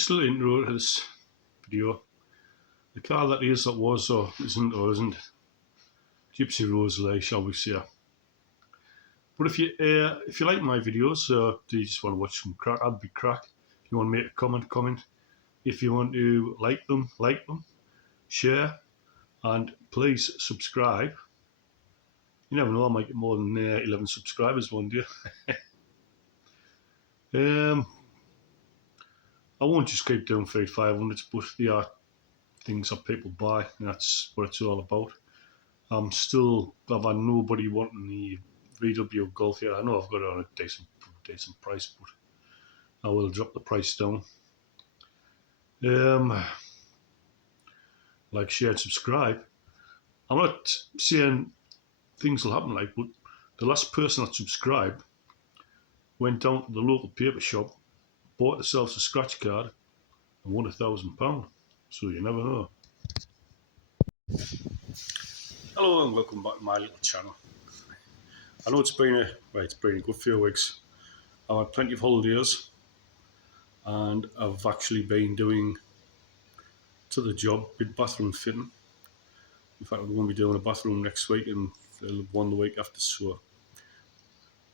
Just a little intro to this video. The car that is, that was, or isn't Gypsy Rosalie, shall we say. But if you like my videos, do you just want to watch some crack, I'd be crack. If you want to make a comment. If you want to like them, share, and please subscribe. You never know, I might get more than 11 subscribers one day. I won't just keep doing 500s, but they are things that people buy, and that's what it's all about. I've had nobody wanting the VW Golf yet. I know I've got it on a decent price, but I will drop the price down. Like, share, and subscribe. I'm not saying things will happen, but the last person that subscribed went down to the local paper shop, bought themselves a scratch card, and won £1,000. So you never know. Hello and welcome back to my little channel. I know it's been a good few weeks. I've had plenty of holidays, and I've actually been doing to the job bit bathroom fitting. In fact, I'm going to be doing a bathroom next week and one the week after, so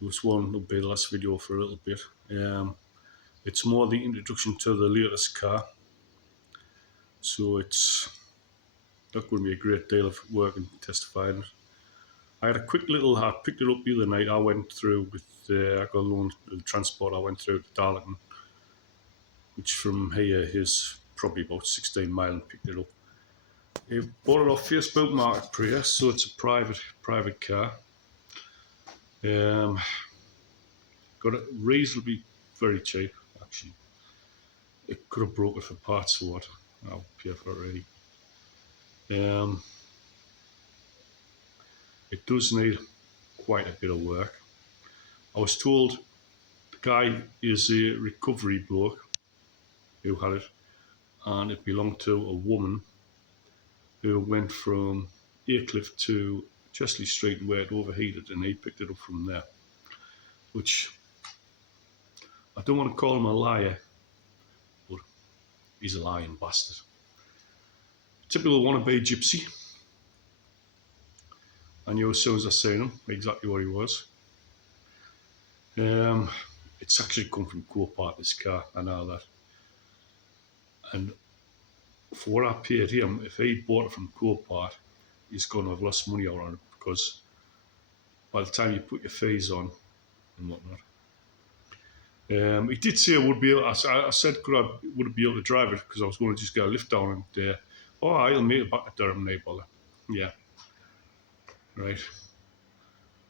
this one will be the last video for a little bit. It's more the introduction to the latest car, so it's not going to be a great deal of work and testifying. I had a quick little, I picked it up the other night. I went through with, I got loaned the transport. I went through to Darlington, which from here is probably about 16 miles, and picked it up. I bought it off Facebook Marketplace, so it's a private car. Got it reasonably very cheap, actually. It could have broke it for parts or what. I'll pay for it really. It does need quite a bit of work. I was told the guy is a recovery bloke who had it, and it belonged to a woman who went from Aycliffe to Chesley Street where it overheated, and he picked it up from there. Which, I don't want to call him a liar, but he's a lying bastard. Typical wannabe gypsy. I knew as soon as I seen him exactly what he was. It's actually come from Copart, this car, I know that. And for what I paid him, if he bought it from Copart, he's going to have lost money out on it, because by the time you put your fees on and whatnot. He did say I would be able, I said would I be able to drive it, because I was going to just get a lift down and I'll make it back to Durham, no bother. Yeah. Right.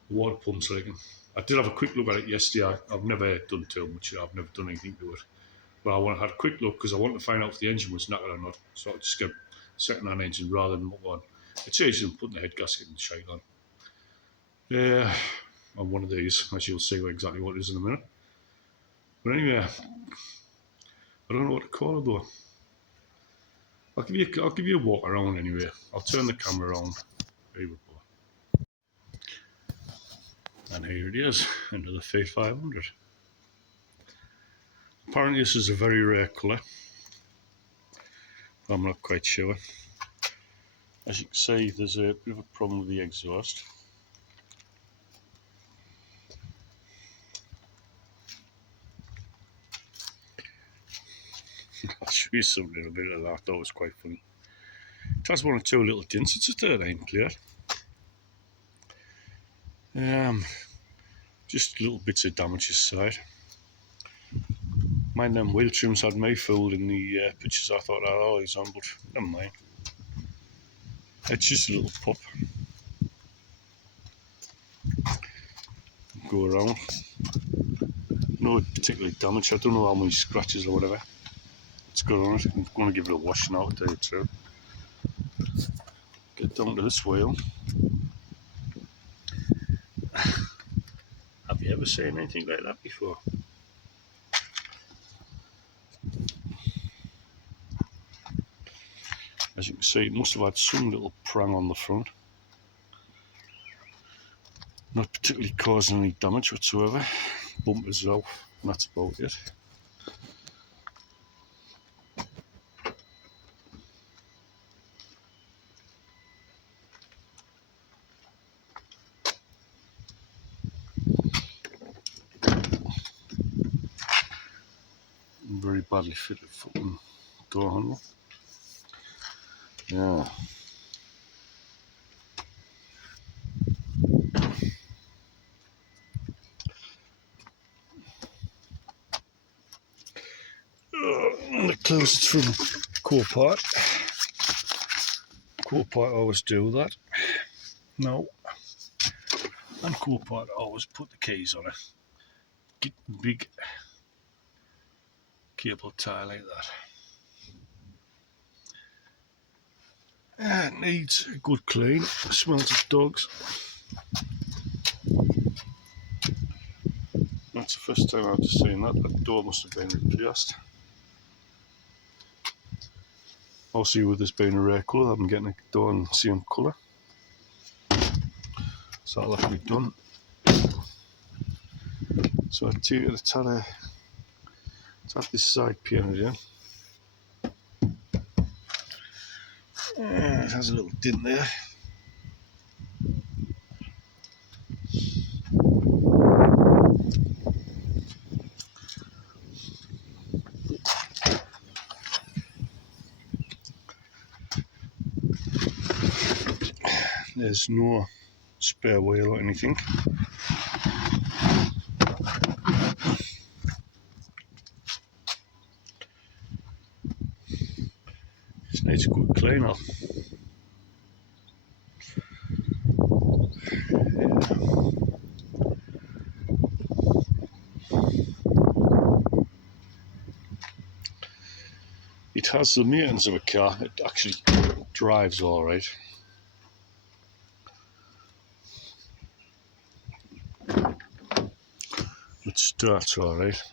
Water pump's leaking. I did have a quick look at it yesterday. I've never done too much. I've never done anything to it. But I had a quick look because I wanted to find out if the engine was knackered or not. So I just get second-hand engine rather than one. It's easier than putting the head gasket and shite on. Yeah, on one of these, as you'll see exactly what it is in a minute. But anyway, I don't know what to call it though. I'll give you a walk around anyway. I'll turn the camera around. Here we go. And here it is, another Fiat 500. Apparently this is a very rare colour. I'm not quite sure. As you can see, there's a bit of a problem with the exhaust. I'll show you some little bit of that. I thought it was quite funny. It has one or two little dents. It's a 13 plate. Just little bits of damage this side. Mind them wheel trims had me fooled in the pictures I thought I had all these on, but never mind. It's just a little pop. Go around. No particularly damaged. I don't know how many scratches or whatever it's got on it. I'm going to give it a wash now, to tell you the truth. Get down to this wheel. Have you ever seen anything like that before? As you can see, it must have had some little prang on the front. Not particularly causing any damage whatsoever. Bumpers off, and that's about it. very badly fitted fucking door handle. Yeah. And the closest from core part. Core part always do that. No. And core part always put the keys on it. Get big cable tie like that. It needs a good clean. It smells of dogs. That's the first time I've just seen that. That door must have been replaced. Also, with this being a rare colour, I'm getting a door in the same colour. So that'll have to be done. So I take it to have this side painted in. It has a little dent there. There's no spare wheel or anything. Just needs a good clean off. It has the maintenance of a car. It actually drives alright. It starts alright.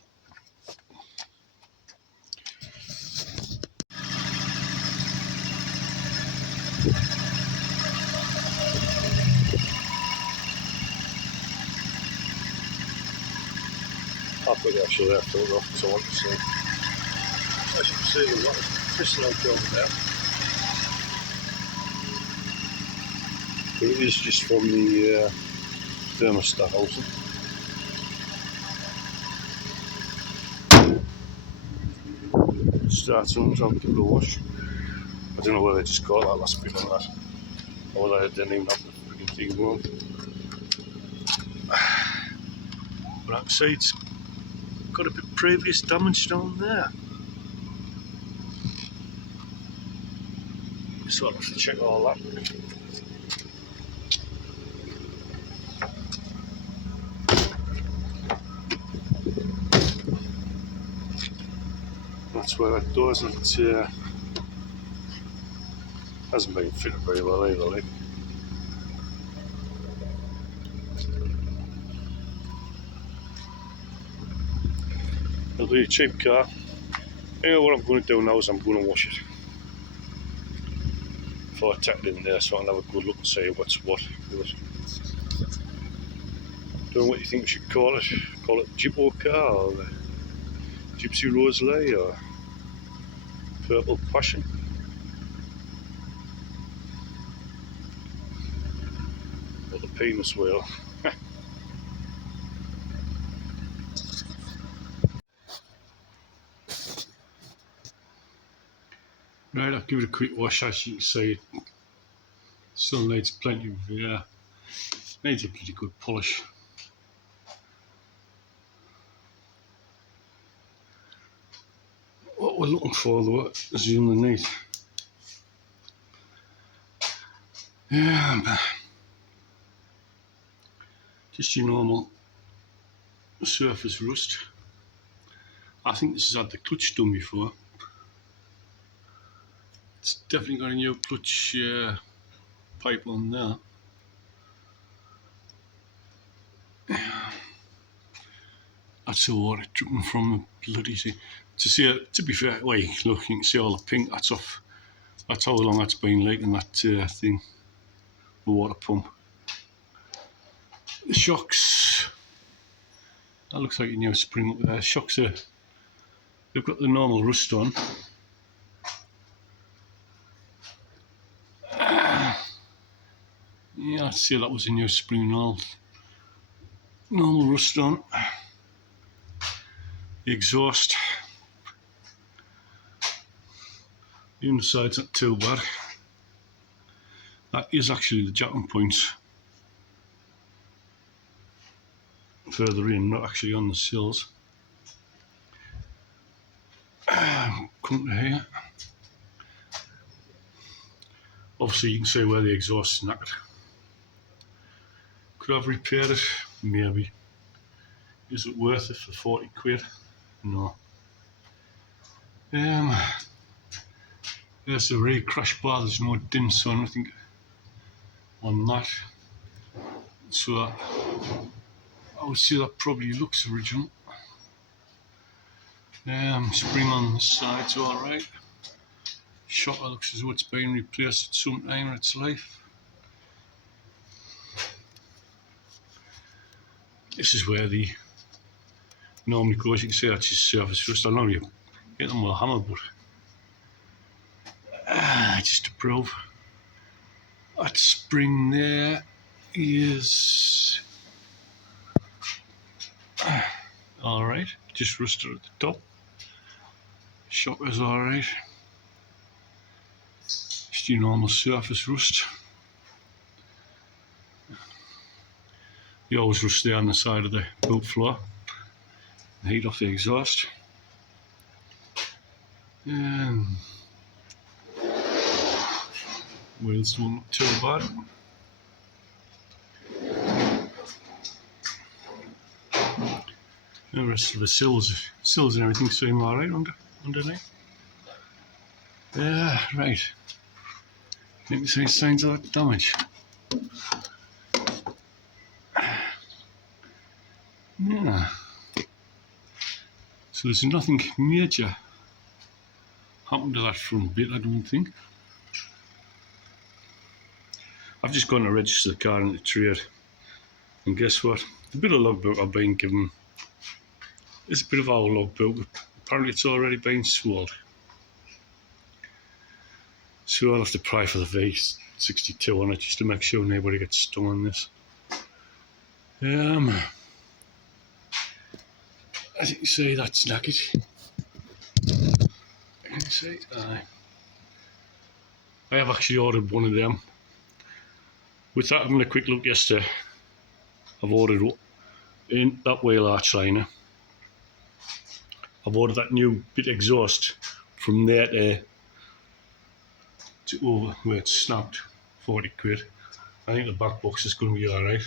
I'll put the actual air filter off because I want to see. As you can see, there's a lot of piston out over there. But it is just from the thermostat housing. Starts on, so I'll give it a wash. I don't know whether they just got that last bit on that, or whether they didn't even have the freaking thing going. But I can see it's got a bit of previous damage down there. So I'll have to check all that. That's where that door hasn't been fitted very well either, like. It'll be a cheap car. Anyway, what I'm going to do now is I'm going to wash it before I take it in there, so I can have a good look and see what's what. Don't know what you think we should call it. Call it Gypsy car, or the Gypsy Rosalie, or Purple Passion. Or the penis wheel. Right, I'll give it a quick wash. As you can see, it still needs plenty of needs a pretty good polish. What we're looking for though is underneath. Yeah, just your normal surface rust. I think this has had the clutch done before. It's definitely got a new clutch pipe on there. That's the water dripping from the bloody thing. To be fair, look, you can see all the pink. That's off. That's how long that's been leaking, that thing, the water pump. The shocks. That looks like a new spring up there. Shocks they've got the normal rust on. Yeah, I'd say that was a new spring and all. Normal rust on. The exhaust The underside's not too bad. That is actually the jacking point further in, not actually on the sills. Come to here. Obviously you can see where the exhaust is knackered. Could I have repaired it? Maybe. Is it worth it for 40 quid? No. There's the rear crash bar, there's no dents or anything on that. So I would say that probably looks original. Spring on the side's alright. Shocker looks as though it's been replaced at some time in its life. This is where the normally goes. You can see that's his surface rust. I know you get them with a hammer, but just to prove that spring there is alright, just rusted at the top. Shocker's alright, just your normal surface rust. You always rust there on the side of the boot floor, the heat off the exhaust. Wheels don't look too bad. The rest of the sills and everything seem alright underneath. Right. You can see signs of that damage. Yeah. So there's nothing major happened to that front bit, I don't think. I've just gone to register the car into trade, and guess what? The bit of logbook I've been given is a bit of our logbook. Apparently it's already been sold. So I'll have to pry for the V62 on it just to make sure nobody gets stung on this. As you can see, that's knackered. You can see, I have actually ordered one of them. With that, having a quick look yesterday, I've ordered in that wheel arch liner. I've ordered that new bit exhaust from there to over where it's snapped, 40 quid. I think the back box is going to be alright.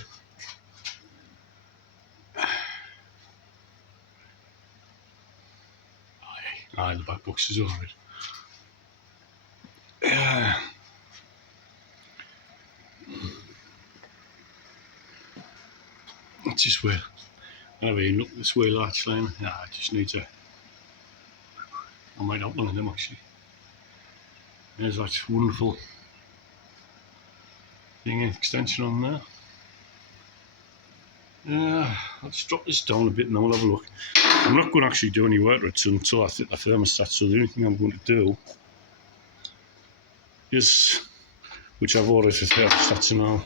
Aye, the back box is alright. It's just where, anyway, look, this wheel arch liner, it just needs I might have one of them actually. There's that wonderful thing extension on there. I'll just drop this down a bit and then we'll have a look. I'm not going to actually do any work to it until I fit the thermostat, so the only thing I'm going to do is, which I've ordered the thermostats now.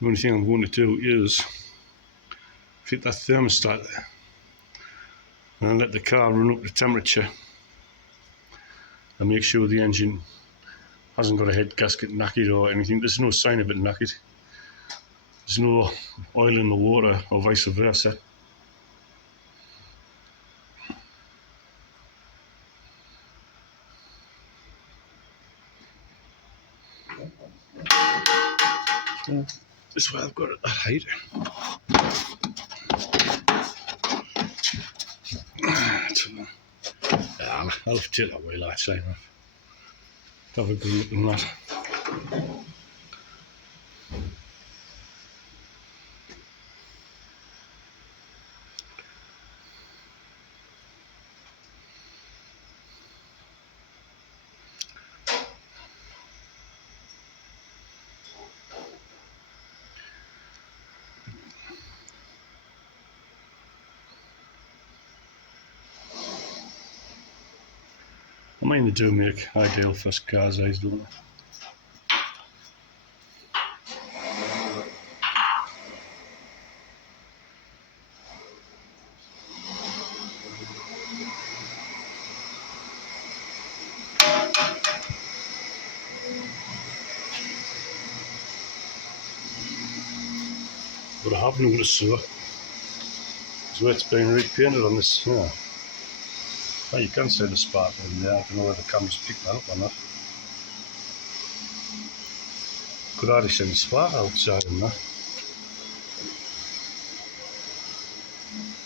The only thing I'm going to do is fit that thermostat and let the car run up the temperature and make sure the engine hasn't got a head gasket knackered or anything. There's no sign of it knackered. There's no oil in the water or vice versa. So this way I've got it at height. I'll take that wheel arch liner off. Have a good look at that. I mean, they do make ideal first cars, don't they? have noticed so. Is where it's been repainted on this. Yeah. Well, you can see the sparkle in there. I don't know whether the camera's picked that up or not. Could hardly see any sparkle outside in there.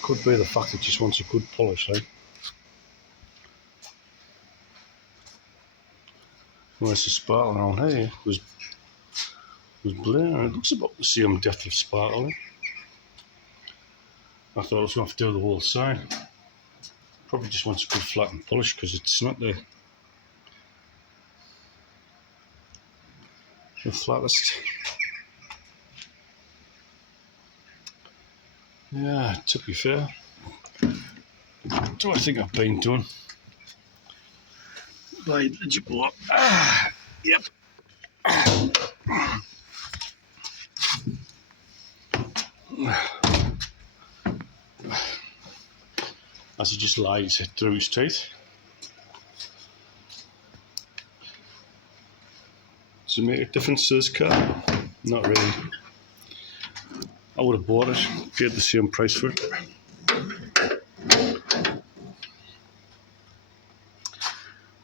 Could be the fact it just wants a good polish, like. Where's the sparkle around here? Was blue. It looks about the same depth of sparkle. I thought I was going to have to do the whole side. Probably just wants a good flattened polish because it's not the flattest. Yeah, to be fair, do I think I've been done by the gypsy? Yep. As he just lies through his teeth. Does it make a difference to this car? Not really. I would have bought it, paid the same price for it.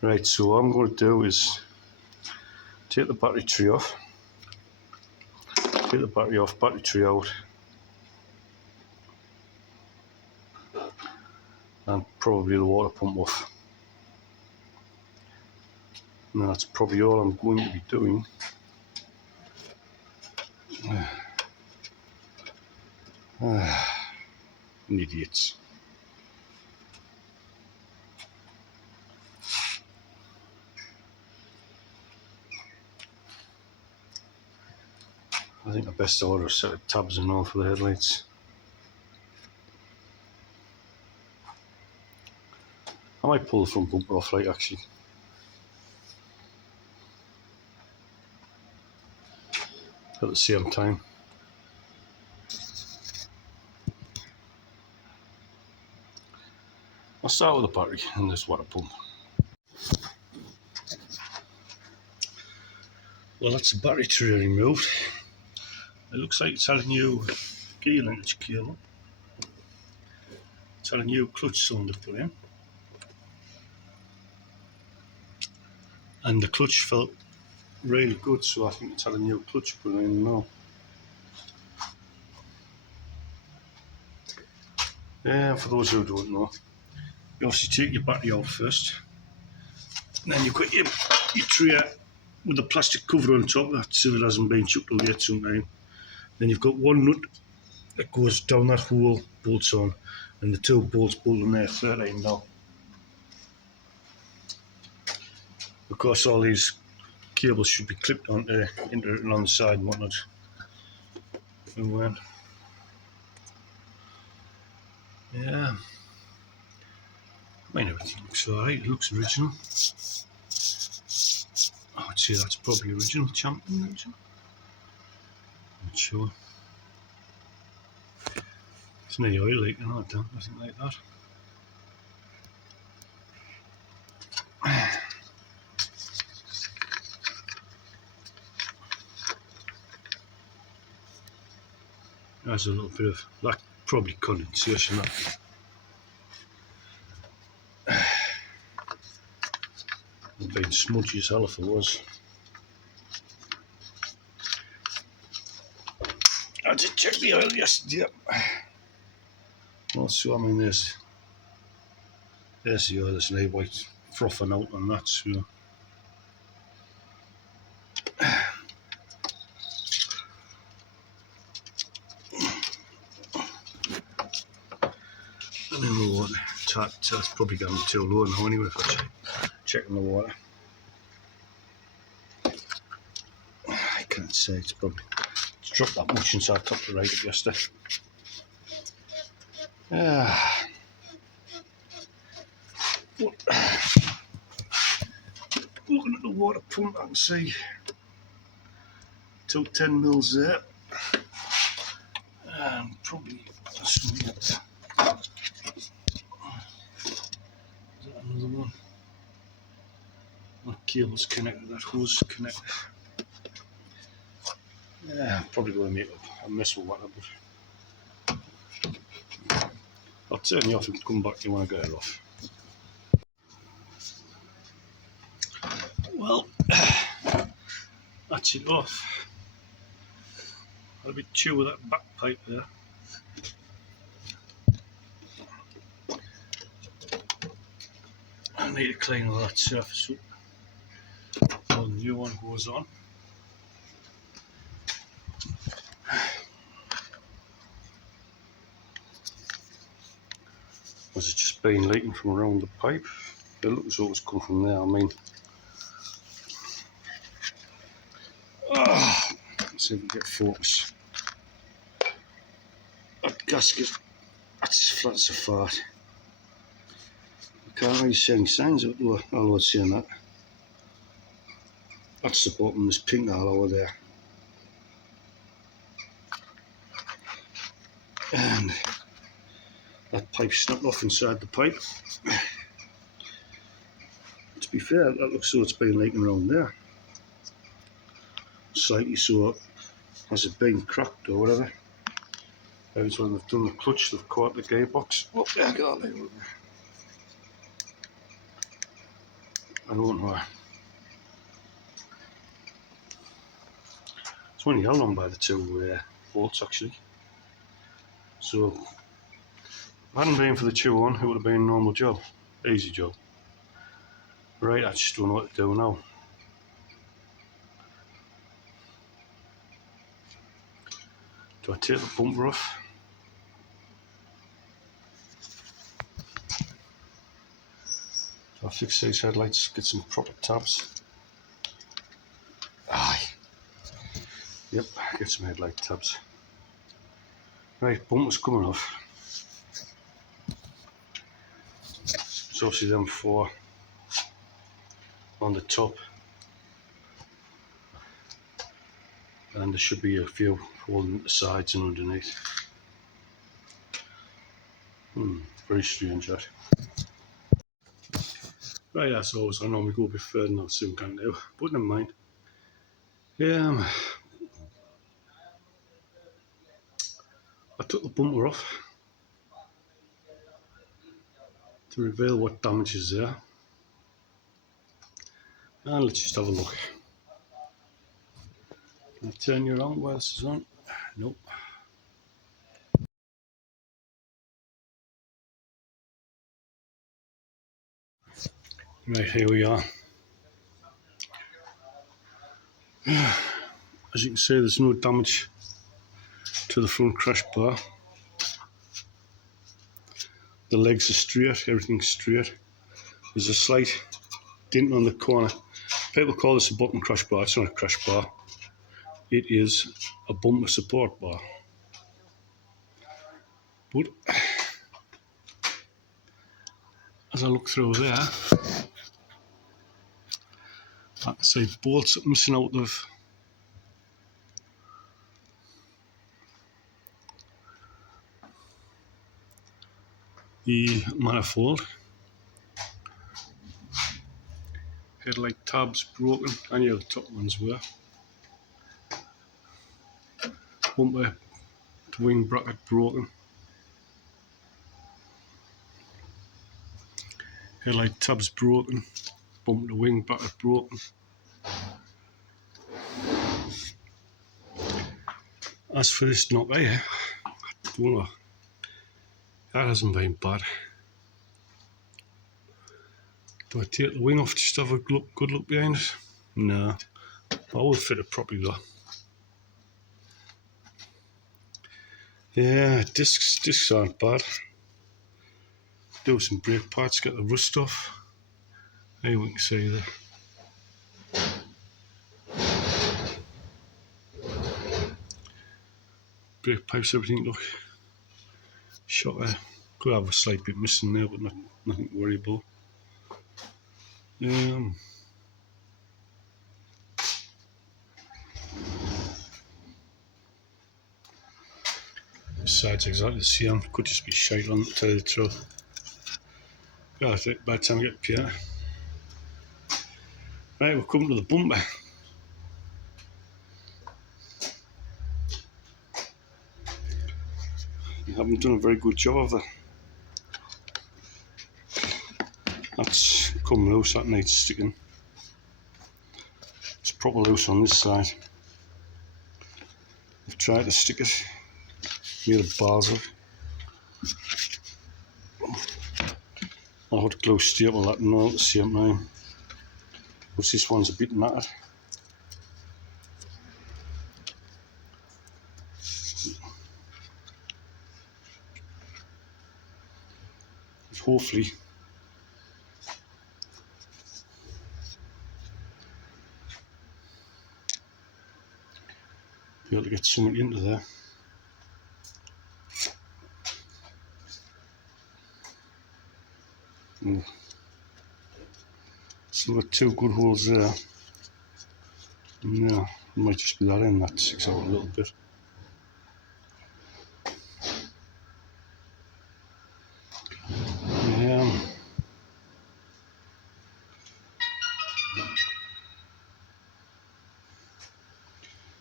Right, so what I'm going to do is take the battery tray off, battery tray out, and probably the water pump off. And that's probably all I'm going to be doing. Idiots. I think I best order a set of tabs and all for the headlights. I might pull the front bumper off, like, actually. At the same time. I'll start with the battery and this water pump. Well, that's the battery tray removed. It looks like it's had a new gear linkage cable. It's had a new clutch cylinder put in. And the clutch felt really good, so I think it's had a new clutch put in now. Yeah, for those who don't know, you obviously take your battery out first, and then you've got your tray with the plastic cover on top, that so it hasn't been chucked away at some time. Then you've got one nut that goes down that hole, bolts on, and the two bolts bolt in there, 13 now. Of course, all these cables should be clipped into it on the side and whatnot. And when, yeah, I mean, everything looks alright. It looks original. I would say that's probably original Champion. Not sure. It's no oil leak, you know, nothing like that. There's a little bit of that, probably condensation. That would have been smudgy as hell if it was. I did check the oil yesterday. Also, I mean, there's the oil, there's no white frothing out on that, so. And then the water, that's probably going too low now anyway if I checking the water. I can't say, it's dropped that much since I topped the right up yesterday. Looking at the water pump, I can see took 10 mils there. Probably something else. Is that another one? That cable's connected, that hose is connected. Yeah, I'm probably going to make a mess with water, but I'll turn you off and come back to you when I get it off. Well, that's it off. Had a bit chew with that back pipe there. I need to clean all that surface up while the new one goes on. Was it just been leaking from around the pipe? It looks as though it's come from there. I mean, let's see if we can get focus. That gasket, that's as flat as a fart. I can't really see any signs of it though, although it's saying that. That's the bottom, there's pink all over there. And that pipe snapped off inside the pipe. To be fair, that looks so it's been leaking around there. Slightly so, has it been cracked or whatever? Maybe it's when they've done the clutch, they've caught the gearbox. Oh, yeah, I got that. I don't know. It's only held on by the two bolts actually. So, if it hadn't been for the chew on, it would have been a normal job. Easy job. Right, I just don't know what to do now. Do I take the bumper off? Do I fix these headlights, get some proper tabs? Aye. Yep, get some headlight tabs. Right, bumper's coming off. So obviously them four on the top. And there should be a few holding the sides and underneath. Very strange that. Right, as always, I normally go a bit further than I soon can do, but never mind. I took the bumper off to reveal what damage is there. And let's just have a look. Can I turn you around while this is on? Nope. Right, here we are. As you can see, there's no damage to the front crash bar. The legs are straight, everything's straight. There's a slight dent on the corner. People call this a button crash bar. It's not a crash bar. It is a bumper support bar. But as I look through there, I can see bolts missing out of the manifold. Headlight tabs broken, and yeah, the top ones were. Bumper to wing bracket broken. Headlight tabs broken. Bumper to wing bracket broken. As for this knocker here, I don't know. That hasn't been bad. Do I take the wing off just to have a good look behind it? No. I will fit it properly though. Yeah, discs aren't bad. Do some brake parts, get the rust off. Here we can see there. Brake pipes, everything look shot there. Could have a slight bit missing there, but nothing to worry about. Sides exactly the same. Could just be shite on, to tell you the truth. Yeah, I think by the time I get Pierre. Right, we're coming to the bumper. You haven't done a very good job of that. That's come loose, that needs sticking. It's proper loose on this side. I've tried to stick it, made of balsa. I hot glue staple that and all at the same time. But this one's a bit knackered. Hopefully be able to get something into there. Still got two good holes there. Yeah, it might just be that end that sticks out a little bit.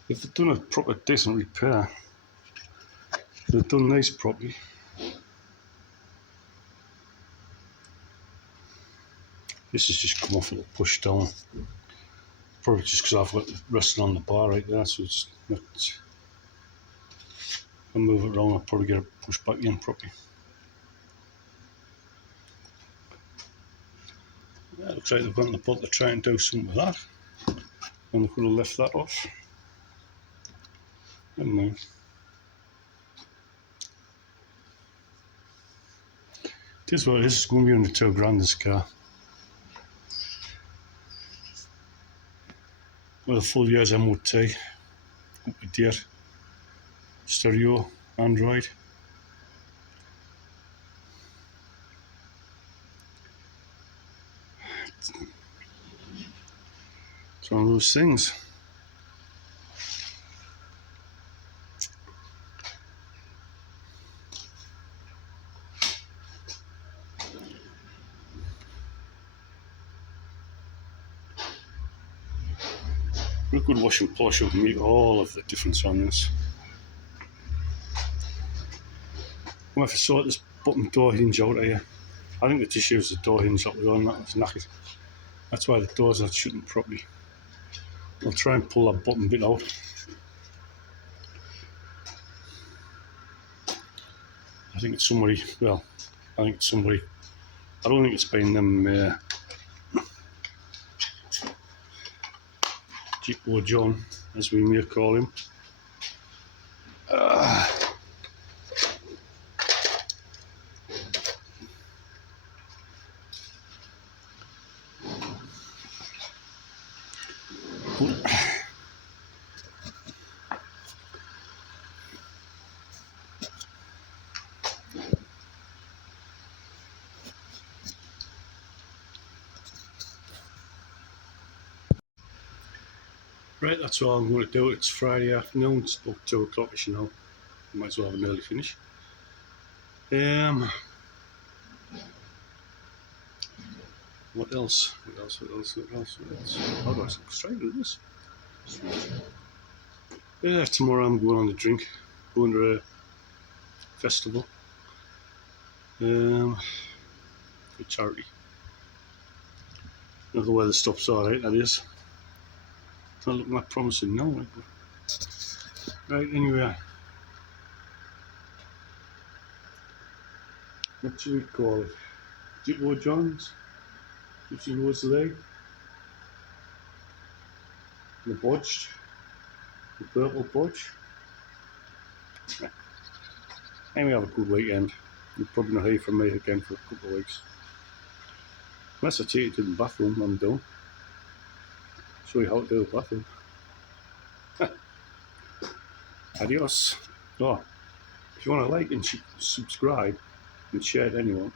If they've done a proper decent repair, they've done these properly. This has just come off a little push down. Probably just because I've got it resting on the bar right there, so it's not. I'll move it around, I'll probably get it pushed back in properly. Yeah, it looks like they've gone to the boat to try and do something with that. And they could have left that off. Never mind. It is what it is, it's going to be under £2,000 this car. With a full year's MOT, up to date, stereo, Android. It's one of those things. A good wash and polish will make all of the difference on this. Well, if I sort this bottom door hinge out here, I think they just used the door hinge up there and that was knackered. That's why the doors are shutting properly. I'll try and pull that bottom bit out. I think it's somebody, well, I think it's somebody, I don't think it's been them Jeep or John, as we may call him. Right, that's all I'm going to do. It's Friday afternoon, it's about 2 o'clock, as you know. Might as well have an early finish. What else? How do I look straight at this? Yeah, tomorrow I'm going on the drink, going to a festival. For charity. Not the weather stops alright, that is. It's not looking that promising now, right? Right, anyway. What should we call it? Gypsy John's? Gypsy Rose Leg? The Bodged? The Purple Bodge? Yeah. Anyway, have a good weekend. You'll probably not hear from me again for a couple of weeks. Unless I take you to the bathroom, I'm done. Show you how to do a bathroom. Adios. Oh, if you want to like and subscribe and share to anyone,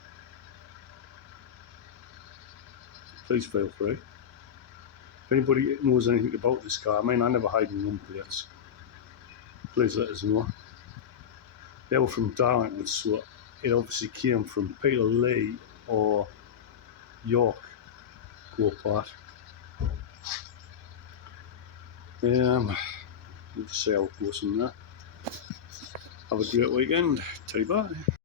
please feel free. If anybody knows anything about this car, I mean, I never hide my number plates. Please let us know. They were from Darlington, so it obviously came from Peterlee or York Go-Kart. We'll just see how it goes from there. Have a great weekend. Tell you bye.